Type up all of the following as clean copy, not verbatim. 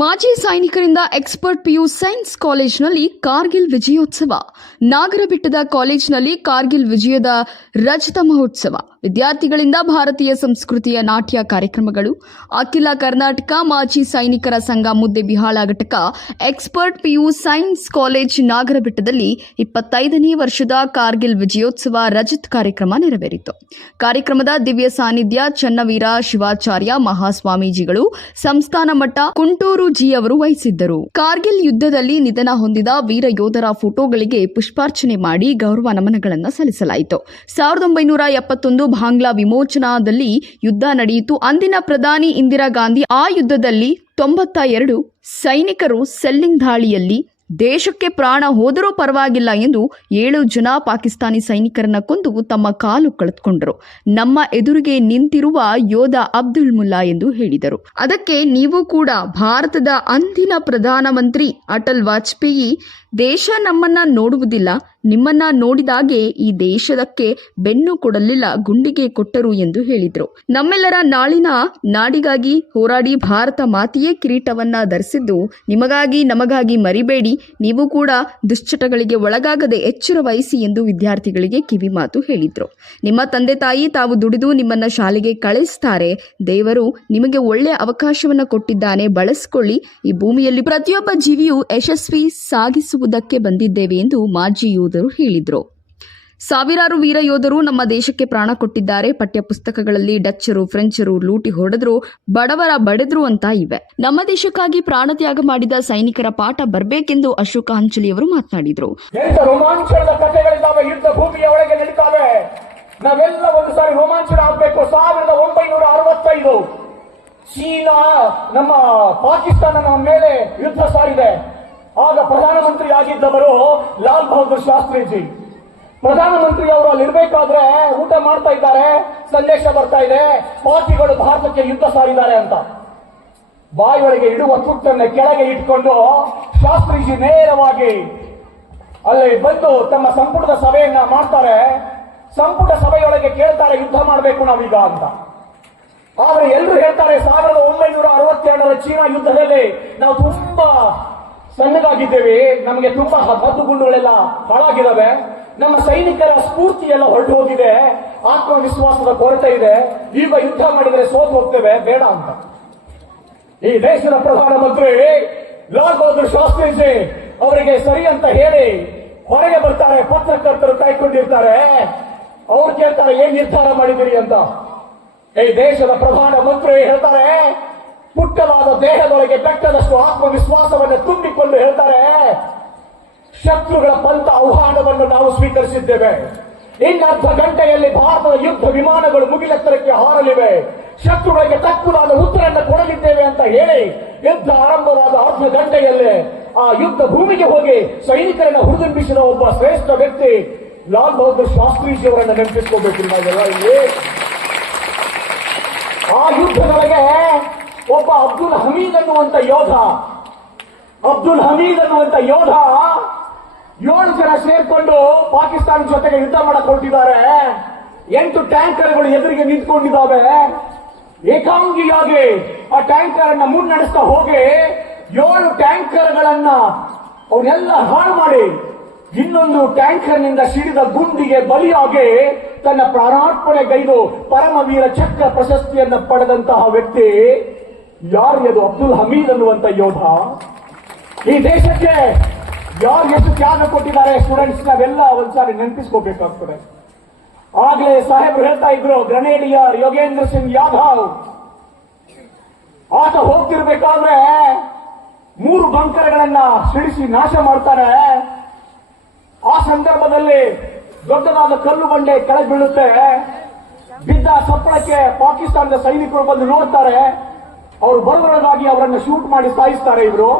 ಮಾಜಿ ಸೈನಿಕರಿಂದ expert PU science ಕಾಲೇಜಿನಲ್ಲಿ ಕಾರ್ಗಿಲ್ ವಿಜಯೋತ್ಸವ. ನಾಗರಬೆಟ್ಟದ ಕಾಲೇಜಿನಲ್ಲಿ ಕಾರ್ಗಿಲ್ ವಿಜಯದ ರಜತ ಮಹೋತ್ಸವ. ವಿದ್ಯಾರ್ಥಿಗಳಿಂದ ಭಾರತೀಯ ಸಂಸ್ಕೃತಿಯ ನಾಟ್ಯ ಕಾರ್ಯಕ್ರಮಗಳು. ಅಖಿಲ ಕರ್ನಾಟಕ ಮಾಜಿ ಸೈನಿಕರ ಸಂಘ ಮುದ್ದೆಬಿಹಾಳ ಘಟಕ ಎಕ್ಸ್ಪರ್ಟ್ ಪಿಯು ಸೈನ್ಸ್ ಕಾಲೇಜ್ ನಾಗರಬೆಟ್ಟದಲ್ಲಿ 25ನೇ ವರ್ಷದ ಕಾರ್ಗಿಲ್ ವಿಜಯೋತ್ಸವ ರಜತ್ ಕಾರ್ಯಕ್ರಮ ನೆರವೇರಿತು. ಕಾರ್ಯಕ್ರಮದ ದಿವ್ಯ ಸಾನ್ನಿಧ್ಯ ಚನ್ನವೀರ ಶಿವಾಚಾರ್ಯ ಮಹಾಸ್ವಾಮೀಜಿಗಳು, ಸಂಸ್ಥಾನ ಮಠ ಕುಂಟೂರು ಜಿ ಅವರು ವಹಿಸಿದ್ದರು. ಕಾರ್ಗಿಲ್ ಯುದ್ಧದಲ್ಲಿ ನಿಧನ ಹೊಂದಿದ ವೀರ ಯೋಧರ ಫೋಟೋಗಳಿಗೆ ಪುಷ್ಪಾರ್ಚನೆ ಮಾಡಿ ಗೌರವ ನಮನಗಳನ್ನು ಸಲ್ಲಿಸಲಾಯಿತು. 1971 ಬಾಂಗ್ಲಾ ವಿಮೋಚನಾದಲ್ಲಿ ಯುದ್ಧ ನಡೆಯಿತು. ಅಂದಿನ ಪ್ರಧಾನಿ ಇಂದಿರಾ ಗಾಂಧಿ ಆ ಯುದ್ಧದಲ್ಲಿ 92 ಸೈನಿಕರು ಸೆಲ್ಲಿಂಗ್ ದಾಳಿಯಲ್ಲಿ ದೇಶಕ್ಕೆ ಪ್ರಾಣ ಹೋದರೂ ಪರವಾಗಿಲ್ಲ ಎಂದು 7 ಜನ ಪಾಕಿಸ್ತಾನಿ ಸೈನಿಕರನ್ನ ಕೊಂದು ತಮ್ಮ ಕಾಲು ಕಳೆದುಕೊಂಡರು. ನಮ್ಮ ಎದುರಿಗೆ ನಿಂತಿರುವ ಯೋಧ ಅಬ್ದುಲ್ ಮುಲ್ಲಾ ಎಂದು ಹೇಳಿದರು. ಅದಕ್ಕೆ ನೀವು ಕೂಡ ಭಾರತದ ಅಂದಿನ ಪ್ರಧಾನಮಂತ್ರಿ ಅಟಲ್ ವಾಜಪೇಯಿ, ದೇಶ ನಮ್ಮನ್ನ ನೋಡುವುದಿಲ್ಲ, ನಿಮ್ಮನ್ನ ನೋಡಿದಾಗೆ ಈ ದೇಶದಕ್ಕೆ ಬೆನ್ನು ಕೊಡಲಿಲ್ಲ, ಗುಂಡಿಗೆ ಕೊಟ್ಟರು ಎಂದು ಹೇಳಿದರು. ನಮ್ಮೆಲ್ಲರ ನಾಳಿನ ನಾಡಿಗಾಗಿ ಹೋರಾಡಿ ಭಾರತ ಮಾತೆಯೇ ಕಿರೀಟವನ್ನ ಧರಿಸಿದ್ದು ನಿಮಗಾಗಿ ನಮಗಾಗಿ ಮರಿಬೇಡಿ, ನೀವು ಕೂಡ ದುಶ್ಚಟಗಳಿಗೆ ಒಳಗಾಗದೆ ಎಚ್ಚರ ವಹಿಸಿ ಎಂದು ವಿದ್ಯಾರ್ಥಿಗಳಿಗೆ ಕಿವಿ ಮಾತು ಹೇಳಿದ್ರು. ನಿಮ್ಮ ತಂದೆ ತಾಯಿ ತಾವು ದುಡಿದು ನಿಮ್ಮನ್ನ ಶಾಲೆಗೆ ಕಳಿಸ್ತಾರೆ. ದೇವರು ನಿಮಗೆ ಒಳ್ಳೆಯ ಅವಕಾಶವನ್ನ ಕೊಟ್ಟಿದ್ದಾನೆ, ಬಳಸಿಕೊಳ್ಳಿ. ಈ ಭೂಮಿಯಲ್ಲಿ ಪ್ರತಿಯೊಬ್ಬ ಜೀವಿಯು ಯಶಸ್ವಿ ಸಾಗಿಸುವುದಕ್ಕೆ ಬಂದಿದ್ದೇವೆ ಎಂದು ಮಾಜಿ ಯೋಧರು ಹೇಳಿದರು. ಸಾವಿರಾರು ವೀರ ಯೋಧರು ನಮ್ಮ ದೇಶಕ್ಕೆ ಪ್ರಾಣ ಕೊಟ್ಟಿದ್ದಾರೆ. ಪಠ್ಯ ಪುಸ್ತಕಗಳಲ್ಲಿ ಡಚ್ಚರು, ಫ್ರೆಂಚರು ಲೂಟಿ ಹೊಡೆದ್ರು, ಬಡವರ ಬಡೆದ್ರು ಅಂತ ಇವೆ. ನಮ್ಮ ದೇಶಕ್ಕಾಗಿ ಪ್ರಾಣ ತ್ಯಾಗ ಮಾಡಿದ ಸೈನಿಕರ ಪಾಠ ಬರಬೇಕೆಂದು ಅಶೋಕ ಹಂಚಲಿ ಅವರು ಮಾತನಾಡಿದರು. ರೋಮಾಂಚನದ ಕಥೆಗಳಿದ್ದಾವೆ, ಯುದ್ಧ ಭೂಮಿಯ ಒಳಗೆ ನಡೀತಾವೆ. ನಾವೆಲ್ಲ ಒಂದು ಸಾರಿ ರೋಮಾಂಚನ ಆಗಬೇಕು. 1965 ಚೀನಾ ನಮ್ಮ ಪಾಕಿಸ್ತಾನ ನಮ್ಮ ಮೇಲೆ ಯುದ್ಧ ಸಾರಿದೆ. ಆಗ ಪ್ರಧಾನಮಂತ್ರಿ ಆಗಿದ್ದವರು ಲಾಲ್ ಬಹದ್ದೂರ್ ಶಾಸ್ತ್ರಿಜಿ. ಪ್ರಧಾನಮಂತ್ರಿ ಅವರು ಅಲ್ಲಿ ಇರಬೇಕಾದ್ರೆ ಊಟ ಮಾಡ್ತಾ ಇದ್ದಾರೆ, ಸಂದೇಶ ಬರ್ತಾ ಇದೆ, ಪಾಕಿಗಳು ಭಾರತಕ್ಕೆ ಯುದ್ಧ ಸಾರಿದ್ದಾರೆ ಅಂತ. ಬಾಯಿ ಒಳಗೆ ಇಡುವ ತುತ್ತನ್ನ ಕೆಳಗೆ ಇಟ್ಕೊಂಡು ಶಾಸ್ತ್ರಿಜಿ ನೇರವಾಗಿ ಅಲ್ಲಿ ಬಂದು ತಮ್ಮ ಸಂಪುಟದ ಸಭೆಯನ್ನ ಮಾಡ್ತಾರೆ. ಸಂಪುಟ ಸಭೆಯೊಳಗೆ ಕೇಳ್ತಾರೆ, ಯುದ್ಧ ಮಾಡಬೇಕು ನಾವೀಗ ಅಂತ. ಆದ್ರೆ ಎಲ್ಲರೂ ಹೇಳ್ತಾರೆ, 1962ರ ಚೀನಾ ಯುದ್ಧದಲ್ಲಿ ನಾವು ತುಂಬಾ ಸಣ್ಣದಾಗಿದ್ದೇವೆ, ನಮಗೆ ತುಂಬಾ ಹದ್ದುಗುಂಡುಗಳೆಲ್ಲ ಹಾಳಾಗಿದ್ದಾವೆ, ನಮ್ಮ ಸೈನಿಕರ ಸ್ಫೂರ್ತಿ ಎಲ್ಲ ಹೊರಟು ಹೋಗಿದೆ, ಆತ್ಮವಿಶ್ವಾಸದ ಕೊರತೆ ಇದೆ, ಈಗ ಯುದ್ಧ ಮಾಡಿದರೆ ಸೋತು ಹೋಗ್ತೇವೆ, ಬೇಡ ಅಂತ. ಈ ದೇಶದ ಪ್ರಧಾನಮಂತ್ರಿ ಲಾಲ್ ಬಹದ್ದೂರ್ ಶಾಸ್ತ್ರಿಜಿ ಅವರಿಗೆ ಸರಿ ಅಂತ ಹೇಳಿ ಹೊರಗೆ ಬರ್ತಾರೆ. ಪತ್ರಕರ್ತರು ಕಾಯ್ಕೊಂಡಿರ್ತಾರೆ. ಅವ್ರು ಕೇಳ್ತಾರೆ, ಏನ್ ನಿರ್ಧಾರ ಮಾಡಿದಿರಿ ಅಂತ. ಈ ದೇಶದ ಪ್ರಧಾನಮಂತ್ರಿ ಹೇಳ್ತಾರೆ, ಪುಟ್ಟವಾದ ದೇಹದೊಳಗೆ ಬೆಟ್ಟದಷ್ಟು ಆತ್ಮವಿಶ್ವಾಸವನ್ನು ತುಂಬಿಕೊಂಡು ಹೇಳ್ತಾರೆ, ಶತ್ರುಗಳ ಪಂಥ ಆಹ್ವಾನವನ್ನು ನಾವು ಸ್ವೀಕರಿಸಿದ್ದೇವೆ. ಇನ್ನು ಅರ್ಧ ಗಂಟೆಯಲ್ಲಿ ಭಾರತದ ಯುದ್ಧ ವಿಮಾನಗಳು ಮುಗಿಲೆತ್ತರಕ್ಕೆ ಹಾರಲಿವೆ, ಶತ್ರುಗಳಿಗೆ ತಕ್ಕುದಾದ ಉತ್ತರವನ್ನು ಕೊಡಲಿದ್ದೇವೆ ಅಂತ ಹೇಳಿ ಯುದ್ಧ ಆರಂಭವಾದ ಅರ್ಧ ಗಂಟೆಯಲ್ಲೇ ಆ ಯುದ್ಧ ಭೂಮಿಗೆ ಹೋಗಿ ಸೈನಿಕರನ್ನು ಹುರಿದುಂಬಿಸಿದ ಒಬ್ಬ ಶ್ರೇಷ್ಠ ವ್ಯಕ್ತಿ ಲಾಲ್ ಬಹದ್ದೂರ್ ಶಾಸ್ತ್ರಿಜಿ ಅವರನ್ನು ನೆನಪಿಸ್ಕೋಬೇಕು ನಾವೆಲ್ಲ ಇಲ್ಲಿ. ಆ ಯುದ್ಧದೊಳಗೆ ಒಬ್ಬ ಅಬ್ದುಲ್ ಹಮೀದ್ ಅನ್ನುವಂತ ಯೋಧ 7 ಜನ ಸೇರ್ಕೊಂಡು ಪಾಕಿಸ್ತಾನ ಜೊತೆಗೆ ಯುದ್ಧ ಮಾಡಕ್ ಹೊರಟಿದ್ದಾರೆ. 8 ಟ್ಯಾಂಕರ್ಗಳು ಎದುರಿಗೆ ನಿಂತ್ಕೊಂಡಿದ್ದಾವೆ. ಏಕಾಂಗಿಯಾಗಿ ಆ ಟ್ಯಾಂಕರ್ ಅನ್ನ ಮುನ್ನಡೆಸ್ತಾ ಹೋಗಿ 7 ಟ್ಯಾಂಕರ್ಗಳನ್ನ ಅವನ್ನೆಲ್ಲ ಹಾಳು ಮಾಡಿ ಇನ್ನೊಂದು ಟ್ಯಾಂಕರ್ ನಿಂದ ಸಿಡಿದ ಗುಂಡಿಗೆ ಬಲಿಯಾಗಿ ತನ್ನ ಪ್ರಾಣಾರ್ಪಣೆಗೈದು ಪರಮವೀರ ಚಕ್ರ ಪ್ರಶಸ್ತಿಯನ್ನು ಪಡೆದಂತಹ ವ್ಯಕ್ತಿ ಯಾರು? ಅದು ಅಬ್ದುಲ್ ಹಮೀದ್ ಅನ್ನುವಂತ ಯೋಧ. ಈ ದೇಶಕ್ಕೆ ಯಾರು ಎಷ್ಟು ತ್ಯಾಗ ಕೊಟ್ಟಿದ್ದಾರೆ ಸ್ಟೂಡೆಂಟ್ಸ್, ನಾವೆಲ್ಲ ಒಂದ್ಸಾರಿ ನೆನಪಿಸ್ಕೋಬೇಕಾಗ್ತದೆ. ಆಗ್ಲೇ ಸಾಹೇಬರು ಹೇಳ್ತಾ ಇದ್ರು, ಗ್ರೆನೇಡಿಯರ್ ಯೋಗೇಂದ್ರ ಸಿಂಗ್ ಯಾದವ್ ಆತ ಹೋಗ್ತಿರ್ಬೇಕಾದ್ರೆ 3 ಬಂಕರ್ಗಳನ್ನ ಸಿಡಿಸಿ ನಾಶ ಮಾಡ್ತಾರೆ. ಆ ಸಂದರ್ಭದಲ್ಲಿ ದೊಡ್ಡದಾದ ಕಲ್ಲು ಬಂಡೆ ಕೆಳಗೆ ಬೀಳುತ್ತೆ. ಬಿದ್ದ ಸಪ್ಪಳಕ್ಕೆ ಪಾಕಿಸ್ತಾನದ ಸೈನಿಕರು ಬಂದು ನೋಡ್ತಾರೆ. ಅವರು ಬರುವುದರೊಳಗಾಗಿ ಅವರನ್ನು ಶೂಟ್ ಮಾಡಿ ಸಾಯಿಸ್ತಾರೆ ಇವರು.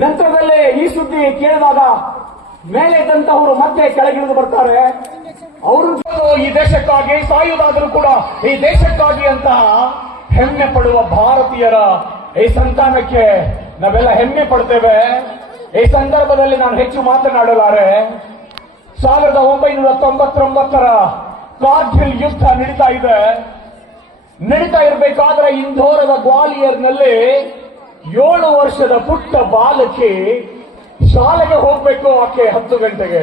ನಂತರದಲ್ಲಿ ಈ ಸುದ್ದಿ ಕೇಳಿದಾಗ ಮೇಲೆ ಇದ್ದಂತವರು ಮತ್ತೆ ಕೆಳಗಿಳಿದು ಬರ್ತಾರೆ. ಅವರು ಈ ದೇಶಕ್ಕಾಗಿ ಸಾಯುವುದಾದರೂ ಕೂಡ ಈ ದೇಶಕ್ಕಾಗಿ ಅಂತ ಹೆಮ್ಮೆ ಪಡುವ ಭಾರತೀಯರ ಈ ಸಂತಾನಕ್ಕೆ ನಾವೆಲ್ಲ ಹೆಮ್ಮೆ ಪಡ್ತೇವೆ. ಈ ಸಂದರ್ಭದಲ್ಲಿ ನಾನು ಹೆಚ್ಚು ಮಾತನಾಡಲಾರೆ. 1999ರ ಕಾರ್ಗಿಲ್ ಯುದ್ಧ ನಡೀತಾ ಇರಬೇಕಾದ್ರೆ ಇಂದೋರದ ಗ್ವಾಲಿಯರ್ನಲ್ಲಿ 7 ವರ್ಷದ ಪುಟ್ಟ ಬಾಲಕಿ ಶಾಲೆಗೆ ಹೋಗ್ಬೇಕು. ಆಕೆ 10 ಗಂಟೆಗೆ.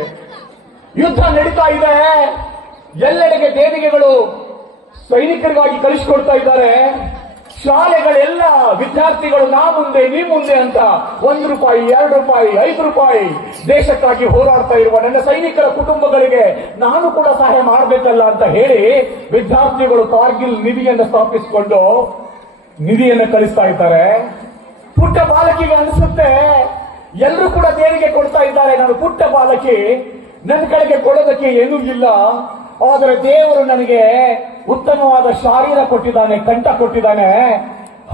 ಯುದ್ಧ ನಡೀತಾ ಇದೆ. ಎಲ್ಲೆಡೆಗೆ ದೇಣಿಗೆಗಳು ಸೈನಿಕರಿಗಾಗಿ ಕಳಿಸಿಕೊಡ್ತಾ ಇದ್ದಾರೆ. ಶಾಲೆಗಳೆಲ್ಲ ವಿದ್ಯಾರ್ಥಿಗಳು ನಾ ಮುಂದೆ ನೀ ಮುಂದೆ ಅಂತ 1 ರೂಪಾಯಿ, 2 ರೂಪಾಯಿ, 5 ರೂಪಾಯಿ ದೇಶಕ್ಕಾಗಿ ಹೋರಾಡ್ತಾ ಇರುವ ನನ್ನ ಸೈನಿಕರ ಕುಟುಂಬಗಳಿಗೆ ನಾನು ಕೂಡ ಸಹಾಯ ಮಾಡಬೇಕಲ್ಲ ಅಂತ ಹೇಳಿ ವಿದ್ಯಾರ್ಥಿಗಳು ಕಾರ್ಗಿಲ್ ನಿಧಿಯನ್ನು ಸ್ಥಾಪಿಸಿಕೊಂಡು ನಿಧಿಯನ್ನು ಕಳಿಸ್ತಾ ಇದ್ದಾರೆ. ಪುಟ್ಟ ಬಾಲಕಿಗೆ ಅನಿಸುತ್ತೆ ಎಲ್ಲರೂ ಕೂಡ ದೇಣಿಗೆ ಕೊಡ್ತಾ ಇದ್ದಾರೆ, ನಾನು ಪುಟ್ಟ ಬಾಲಕಿ, ನನ್ನ ಕಡೆಗೆ ಕೊಡೋದಕ್ಕೆ ಏನೂ ಇಲ್ಲ. ಆದರೆ ದೇವರು ನನಗೆ ಉತ್ತಮವಾದ ಶಾರೀರ ಕೊಟ್ಟಿದ್ದಾನೆ, ಕಂಠ ಕೊಟ್ಟಿದ್ದಾನೆ,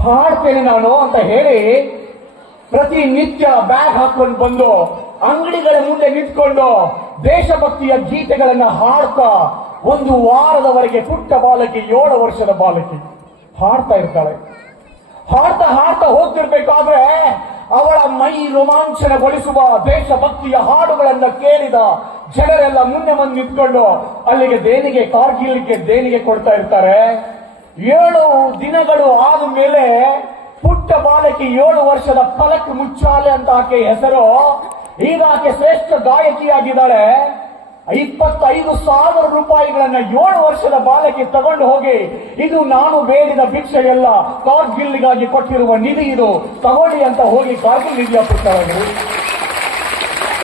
ಹಾಡ್ತೇನೆ ನಾನು ಅಂತ ಹೇಳಿ ಪ್ರತಿನಿತ್ಯ ಬ್ಯಾಗ್ ಹಾಕೊಂಡು ಬಂದು ಅಂಗಡಿಗಳ ಮುಂದೆ ನಿಂತ್ಕೊಂಡು ದೇಶಭಕ್ತಿಯ ಗೀತೆಗಳನ್ನ ಹಾಡ್ತಾ 1 ವಾರದವರೆಗೆ ಪುಟ್ಟ ಬಾಲಕಿ, 7 ವರ್ಷದ ಬಾಲಕಿ ಹಾಡ್ತಾ ಇರ್ತಾಳೆ. ಹಾಡ್ತಾ ಹಾಡ್ತಾ ಹೋಗ್ತಿರ್ಬೇಕಾದ್ರೆ ಅವಳ ಮೈ ರೋಮಾಂಚನಗೊಳಿಸುವ ದೇಶಭಕ್ತಿಯ ಹಾಡುಗಳನ್ನ ಕೇಳಿದ ಜನರೆಲ್ಲ ಮುಂದೆ ಬಂದು ನಿಂತ್ಕೊಂಡು ಅಲ್ಲಿಗೆ ದೇಣಿಗೆ, ಕಾರ್ಗಿಲ್ಗೆ ದೇಣಿಗೆ ಕೊಡ್ತಾ ಇರ್ತಾರೆ. 7 ದಿನಗಳು ಆದ ಮೇಲೆ ಪುಟ್ಟ ಬಾಲಕಿ 7 ವರ್ಷದ ಫಲಕ್ ಮುಚ್ಚಾಲೆ ಅಂತ ಆಕೆ ಹೆಸರು. ಈಗ ಆಕೆ ಶ್ರೇಷ್ಠ ಗಾಯಕಿಯಾಗಿದ್ದಾಳೆ. 25,000 ರೂಪಾಯಿಗಳನ್ನ 7 ವರ್ಷದ ಬಾಲಕಿ ತಗೊಂಡು ಹೋಗಿ, ಇದು ನಾನು ಬೇಡಿದ ಭಿಕ್ಷೆಯಲ್ಲ, ಕಾರ್ಗಿಲ್ಗಾಗಿ ಕೊಟ್ಟಿರುವ ನಿಧಿ ಇದು, ತಗೊಳ್ಳಿ ಅಂತ ಹೋಗಿ ಕಾರ್ಗಿಲ್ ನಿಧಿಯ ಪುಸ್ತಕ